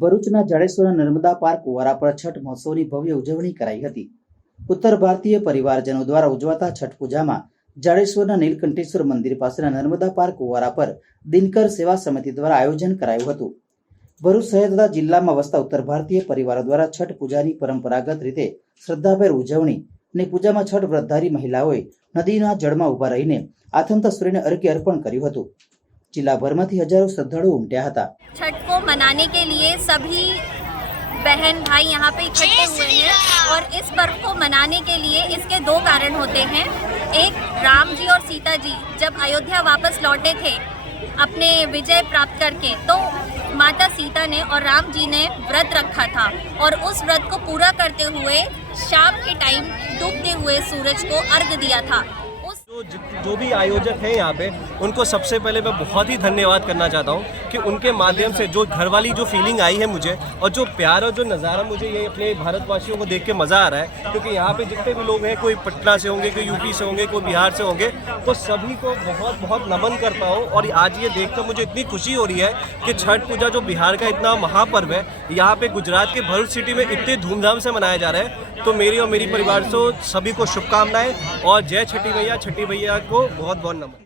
ભરૂચના જાડેશ્વરના નર્મદા પાર્ક વોરા પર છઠ મહોત્સવની ભવ્ય ઉજવણી કરાઈ હતી. ઉત્તર ભારતીય પરિવારજનો દ્વારા ઉજવાતા છઠ પૂજામાં જાડેશ્વરના નીલકંઠેશ્વર મંદિર પાસેના નર્મદા પાર્ક વોરા પર દિનકર સેવા સમિતિ દ્વારા આયોજન કરાયું હતું. ભરૂચ શહેર તથા જિલ્લામાં વસતા ઉત્તર ભારતીય પરિવારો દ્વારા છઠ પૂજાની પરંપરાગત રીતે શ્રદ્ધાભેર ઉજવણી અને પૂજામાં છઠ વ્રતધારી મહિલાઓએ નદીના જળમાં ઊભા રહીને આથમતા સૂર્યને અર્ઘ્ય અર્પણ કર્યું હતું. જિલ્લાભરમાંથી હજારો શ્રદ્ધાળુઓ ઉમટ્યા હતા छठ को मनाने के लिए सभी बहन भाई यहाँ पे इकट्ठे हुए हैं और इस पर्व को मनाने के लिए इसके दो कारण होते हैं एक राम जी और सीता जी जब अयोध्या वापस लौटे थे अपने विजय प्राप्त करके तो माता सीता ने और राम जी ने व्रत रखा था और उस व्रत को पूरा करते हुए शाम के टाइम डूबते हुए सूरज को अर्घ दिया था उस जो भी आयोजक हैं यहाँ पे, उनको सबसे पहले मैं बहुत ही धन्यवाद करना चाहता हूँ कि उनके माध्यम से जो घर वाली जो फीलिंग आई है मुझे और जो प्यार और जो नज़ारा मुझे ये अपने भारतवासियों को देख के मज़ा आ रहा है, क्योंकि यहाँ पे जितने भी लोग हैं, कोई पटना से होंगे, कोई यूपी से होंगे, कोई बिहार से होंगे तो सभी को बहुत बहुत नमन करता हूँ और आज ये देखकर मुझे इतनी खुशी हो रही है कि छठ पूजा जो बिहार का इतना महापर्व है, यहाँ पे गुजरात के भरूच सिटी में इतने धूमधाम से मनाया जा रहा है। तो मेरी और मेरी परिवार से सभी को शुभकामनाएँ और जय छठी भैया छठी भैया को बहुत बहुत नमन।